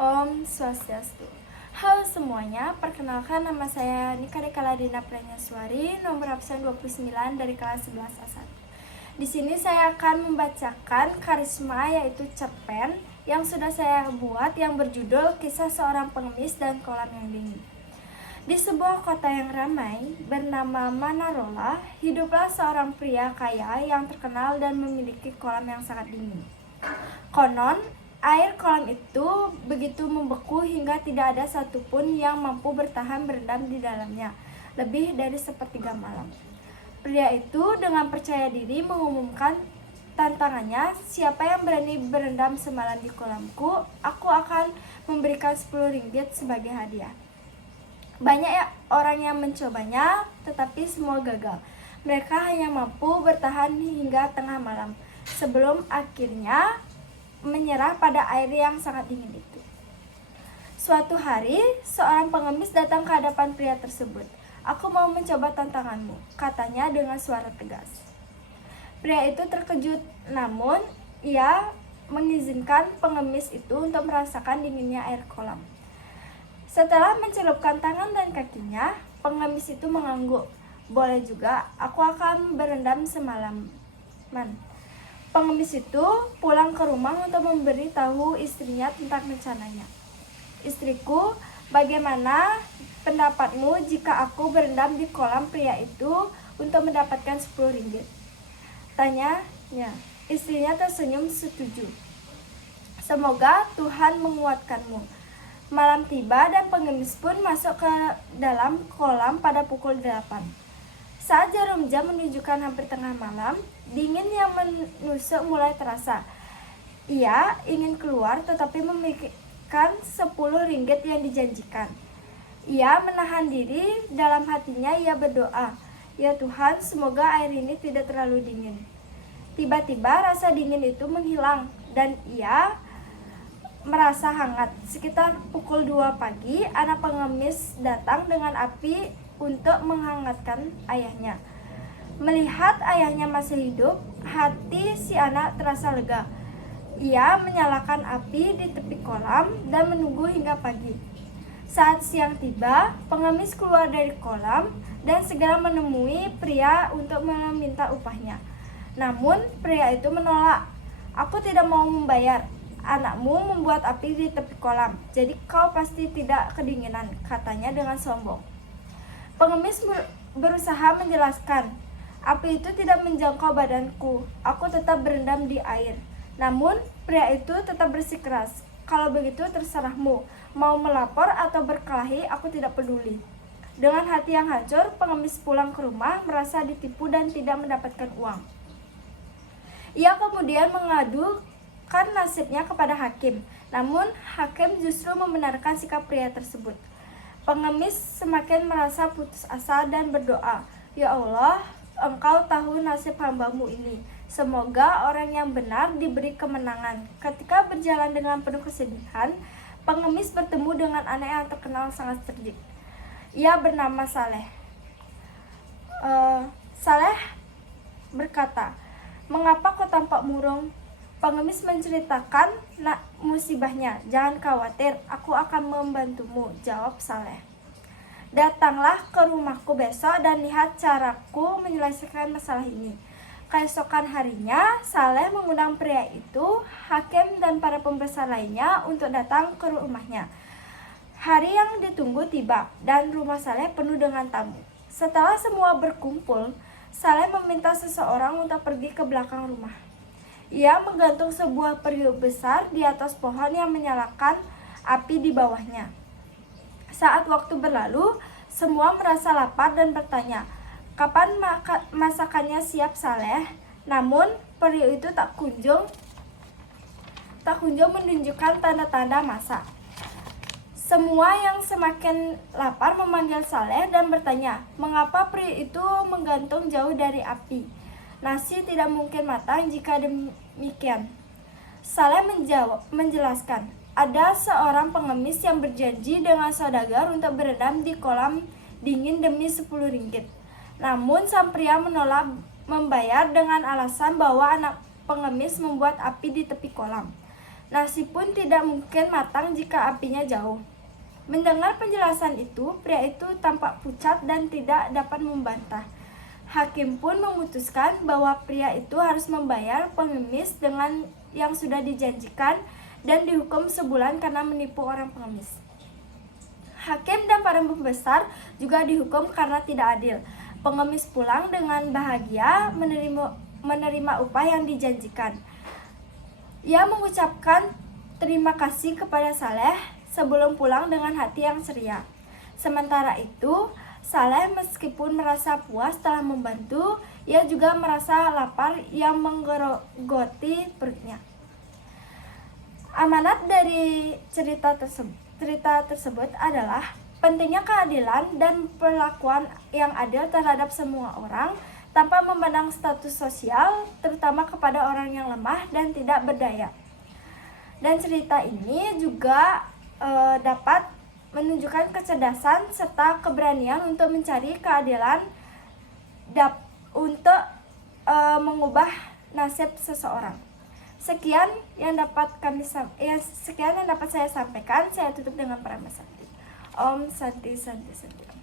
Om Swastiastu. Halo semuanya, perkenalkan nama saya Nika Dekaladina Pranyaswari, nomor absen 29 dari kelas 11 A1. Di sini saya akan membacakan karisma yaitu cerpen yang sudah saya buat yang berjudul Kisah Seorang Pengemis dan Kolam yang Dingin. Di sebuah kota yang ramai bernama Manarola, hiduplah seorang pria kaya yang terkenal dan memiliki kolam yang sangat dingin. Konon, air kolam itu begitu membeku hingga tidak ada satupun yang mampu bertahan berendam di dalamnya lebih dari sepertiga malam. Pria itu dengan percaya diri mengumumkan tantangannya, siapa yang berani berendam semalam di kolamku, aku akan memberikan 10 ringgit sebagai hadiah. Banyak orang yang mencobanya, tetapi semua gagal. Mereka hanya mampu bertahan hingga tengah malam, sebelum akhirnya menyerah pada air yang sangat dingin itu. Suatu hari, seorang pengemis datang ke hadapan pria tersebut. "Aku mau mencoba tantanganmu," katanya dengan suara tegas. Pria itu terkejut, namun ia mengizinkan pengemis itu untuk merasakan dinginnya air kolam. Setelah mencelupkan tangan dan kakinya, pengemis itu mengangguk. "Boleh juga, aku akan berendam semalaman." Pengemis itu pulang ke rumah untuk memberi tahu istrinya tentang rencananya. "Istriku, bagaimana pendapatmu jika aku berendam di kolam pria itu untuk mendapatkan 10 ringgit?" tanyanya. Istrinya tersenyum setuju. "Semoga Tuhan menguatkanmu." Malam tiba dan pengemis pun masuk ke dalam kolam pada pukul 8. Saat jarum jam menunjukkan hampir tengah malam, dingin yang menusuk mulai terasa. Ia ingin keluar tetapi memikirkan 10 ringgit yang dijanjikan. Ia menahan diri, dalam hatinya ia berdoa, "Ya Tuhan, semoga air ini tidak terlalu dingin." Tiba-tiba rasa dingin itu menghilang dan ia merasa hangat. Sekitar pukul 2 pagi, anak pengemis datang dengan api untuk menghangatkan ayahnya. Melihat ayahnya masih hidup, hati si anak terasa lega. Ia menyalakan api di tepi kolam dan menunggu hingga pagi. Saat siang tiba, pengemis keluar dari kolam dan segera menemui pria untuk meminta upahnya. Namun, pria itu menolak. "Aku tidak mau membayar. Anakmu membuat api di tepi kolam, jadi kau pasti tidak kedinginan," katanya dengan sombong. Pengemis berusaha menjelaskan, "Api itu tidak menjangkau badanku, aku tetap berendam di air." Namun pria itu tetap bersikeras, "Kalau begitu terserahmu, mau melapor atau berkelahi aku tidak peduli." Dengan hati yang hancur, pengemis pulang ke rumah merasa ditipu dan tidak mendapatkan uang. Ia kemudian mengadu nasibnya kepada hakim, namun hakim justru membenarkan sikap pria tersebut. Pengemis semakin merasa putus asa dan berdoa, "Ya Allah, Engkau tahu nasib hambamu ini. Semoga orang yang benar diberi kemenangan." Ketika berjalan dengan penuh kesedihan, pengemis bertemu dengan anak yang terkenal sangat cerdik. Ia bernama Saleh. Saleh berkata, "Mengapa kau tampak murung?" Pengemis menceritakan musibahnya. "Jangan khawatir, aku akan membantumu," jawab Saleh. "Datanglah ke rumahku besok dan lihat caraku menyelesaikan masalah ini." Keesokan harinya, Saleh mengundang pria itu, hakim dan para pembesar lainnya untuk datang ke rumahnya. Hari yang ditunggu tiba dan rumah Saleh penuh dengan tamu. Setelah semua berkumpul, Saleh meminta seseorang untuk pergi ke belakang rumah. Ia menggantung sebuah periuk besar di atas pohon yang menyalakan api di bawahnya. Saat waktu berlalu, semua merasa lapar dan bertanya, "Kapan masakannya siap, Saleh?" Namun periuk itu tak kunjung menunjukkan tanda-tanda masak. Semua yang semakin lapar memanggil Saleh dan bertanya, "Mengapa periuk itu menggantung jauh dari api? Nasi tidak mungkin matang jika demikian." Saleh menjelaskan, "Ada seorang pengemis yang berjanji dengan saudagar untuk berendam di kolam dingin demi 10 ringgit. Namun sang pria menolak membayar dengan alasan bahwa anak pengemis membuat api di tepi kolam. Nasi pun tidak mungkin matang jika apinya jauh. Mendengar penjelasan itu, pria itu tampak pucat dan tidak dapat membantah. Hakim pun memutuskan bahwa pria itu harus membayar pengemis dengan yang sudah dijanjikan dan dihukum sebulan karena menipu orang pengemis. Hakim dan para pembesar juga dihukum karena tidak adil. Pengemis pulang dengan bahagia menerima upah yang dijanjikan. Ia mengucapkan terima kasih kepada Saleh sebelum pulang dengan hati yang ceria. Sementara itu, Saleh meskipun merasa puas telah membantu, ia juga merasa lapar yang menggerogoti perutnya. Amanat dari cerita tersebut adalah pentingnya keadilan dan perlakuan yang adil terhadap semua orang tanpa memandang status sosial, terutama kepada orang yang lemah dan tidak berdaya. Dan cerita ini juga dapat menunjukkan kecerdasan serta keberanian untuk mencari keadilan untuk mengubah nasib seseorang. Sekian yang dapat saya sampaikan. Saya tutup dengan pramana Santi. Om Santi Santi Santi.